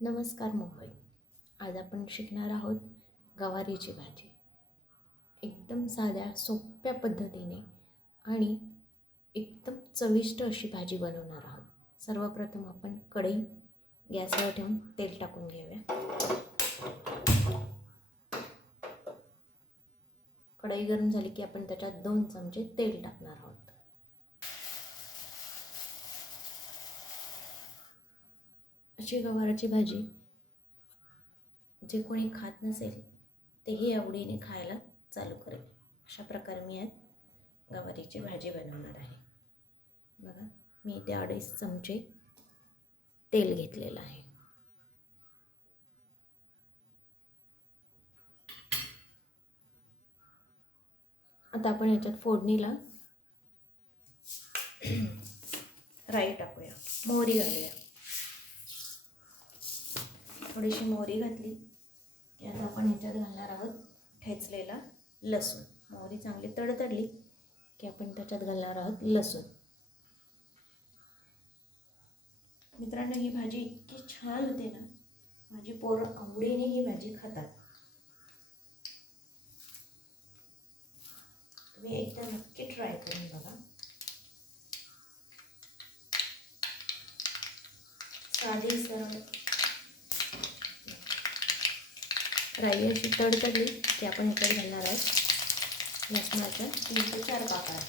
नमस्कार मुंबई. आज आपण शिकणार आहोत गवारीची भाजी. एकदम साध्या सोप्या पद्धतीने आणि एकदम चविष्ट अशी भाजी बनवणार आहोत. सर्वप्रथम आपण कढई गॅसवर ठेवून तेल टाकून घेऊया. कढई गरम झाली की आपण त्याच्यात 2 चमचे तेल टाकणार आहोत. अशी गवाराची भाजी जे कोणी खात नसेल तेही आवडीने खायला चालू करेल. अशा प्रकारे मी आज गवारीची भाजी बनवणार आहे. बघा, मी इथे 2.5 चमचे तेल घेतलेलं आहे. आता आपण याच्यात फोडणीला राई टाकूया, मोहरी घालूया. थोडीशी मोहरी घातली की आता आपण ह्याच्यात घालणार आहोत ठेचलेला लसूण. मोहरी चांगली तडतडली की आपण त्याच्यात घालणार आहोत लसूण. मित्रांनो, ही भाजी इतकी छान होते ना, माझी पोरं आवडीने ही भाजी खातात. तुम्ही एकदा नक्की ट्राय करून बघा. साधी सरळ राई अशी तडतडली की आपण ह्याच्यात घालणार आहोत लसणाच्या 3 ते 4 पाकळ्या.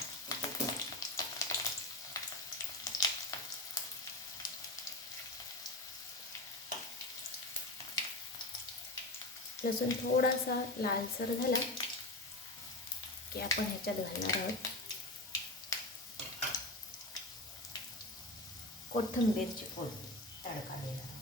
लसूण थोडासा लालसर झाला की आपण ह्याच्यात घालणार आहोत कोथिंबीरची फोडणी, तडका देणार आहोत.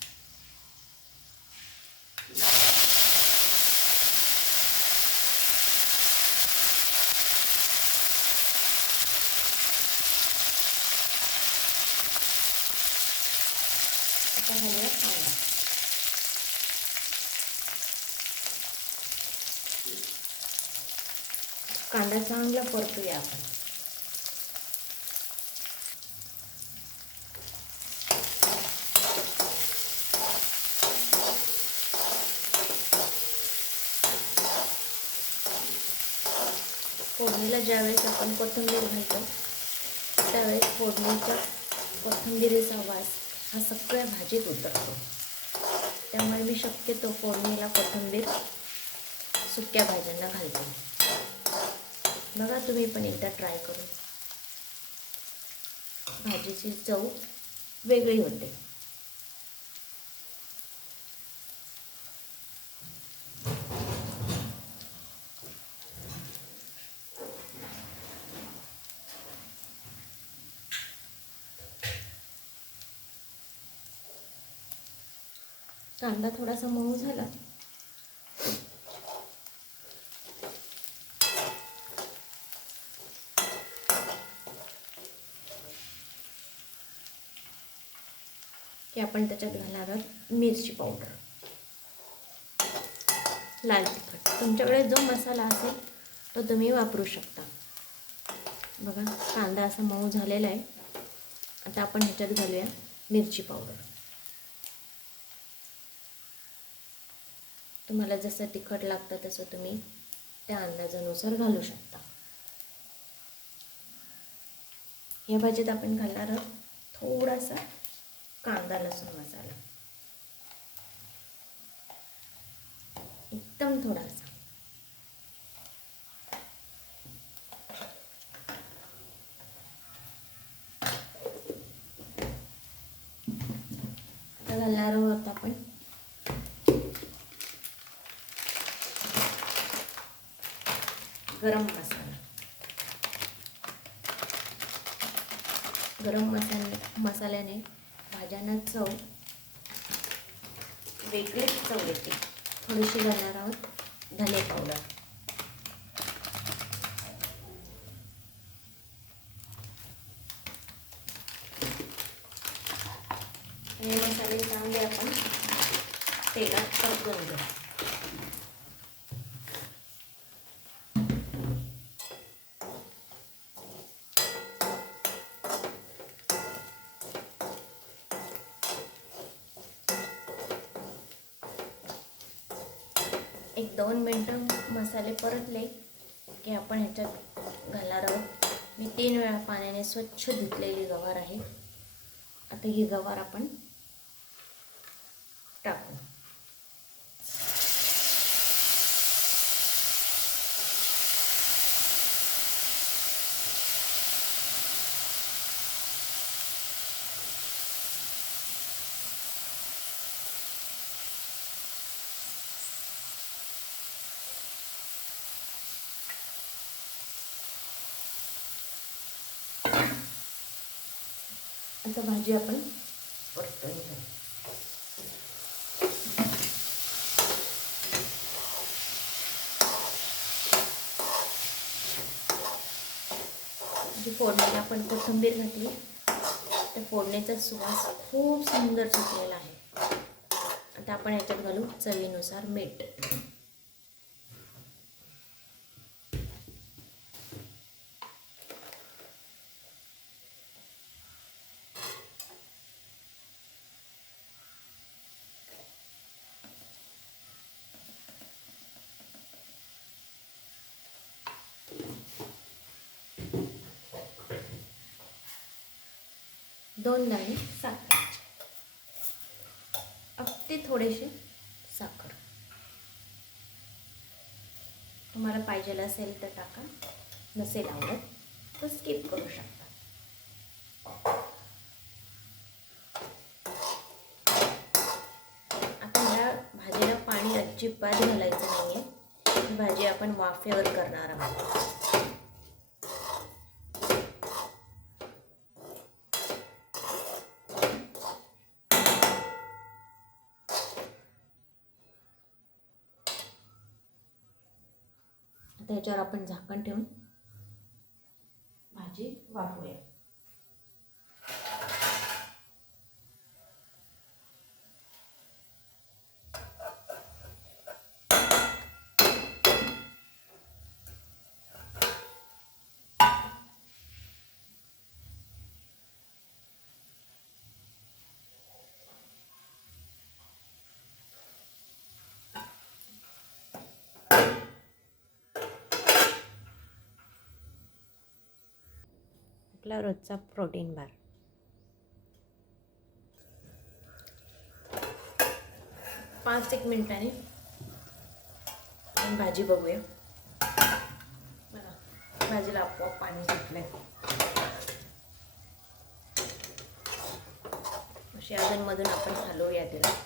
आता घालूया कांदा. कांदा चांगला परतूया आपण. फोडणीला ज्यावेळेस आपण कोथिंबीर घालतो त्यावेळेस कोथिंबीरीचा वास हा सगळ्या भाजीत उतरतो. त्यामुळे मी शक्यतो फोडणीला कोथिंबीर सुक्या भाज्यांना घालते. बघा, तुम्ही पण एकदा ट्राय करून. भाजीची चव वेगळी होते. कांदा थोडासा मऊ झाला की आपण त्याच्यात घालणार आहोत मिरची पावडर, लाल तिखट. तुमच्याकडे जो मसाला असेल तो तुम्ही वापरू शकता. बघा, कांदा असा मऊ झालेला आहे. आता आपण ह्याच्यात घालूया मिरची पावडर. तुम्हाला जसं तिखट लागतं तसं तुम्ही त्या अंदाजानुसार घालू शकता. या भाजीत आपण घालणार आहोत थोडासा कांदा लसूण मसाला, एकदम थोडासा. आता घालणार आहोत आपण गरम मसाला. गरम मसाल्याने भाज्यांना चव वेगळीच चव येते. थोडीशी घालणार आहोत धने पावडर. हे मसाले चांगले आपण तेलात परतून घेऊ. 1-2 मिनटं मसाले परतले की आपण ह्याच्यात घालणार आहोत. मी 3 वेळा पाण्याने स्वच्छ धुतलेली गवार आहे. आता ही गवार आपण टाकू. आता भाजी आपण परतून घेऊ. जी फोडणीला आपण कोथिंबीर घातली त्या फोडणीचा सुवास खूप सुंदर सुटलेला आहे. आता आपण याच्यात घालू चवीनुसार मीठ. दोन दाणे साखर, अगदी थोडेसे साखर. तुम्हाला पाहिजे असेल तर टाका, नसेल आवडत तर स्किप करू शकता. आता या भाजीला पाणी अजिबात घालायचं नाही आहे. ही भाजी आपण वाफेवर करणार आहोत. आता याच्यावर आपण झाकण ठेवून भाजी वाफवूया. आपला रोजचा प्रोटीन बार. 5-1 मिनिटांनी आपण भाजी बघूया. बघा भाजीला आपोआप पाणी सुटलंय. अशी अधूनमधून आपण हलवूया तिला.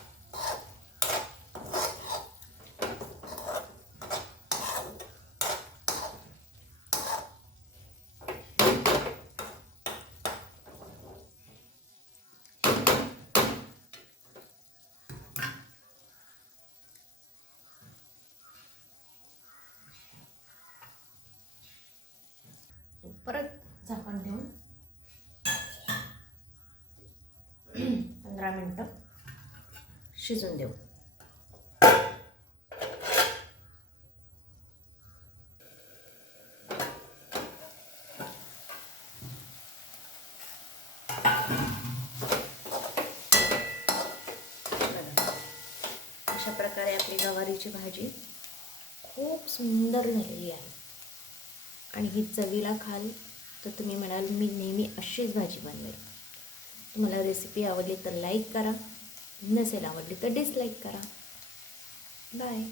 परत झाकण ठेवून 15 मिनिटं शिजून देऊ. अशा प्रकारे आपली गवारीची भाजी खूप सुंदर झालेली आहे. आणि ही चवीला खाल तर तुम्ही म्हणाल मी नेहमी अशीच भाजी बनवेल. तुम्हाला रेसिपी आवडली तर लाईक करा, नसेल आवडली तर डिसलाईक करा. बाय.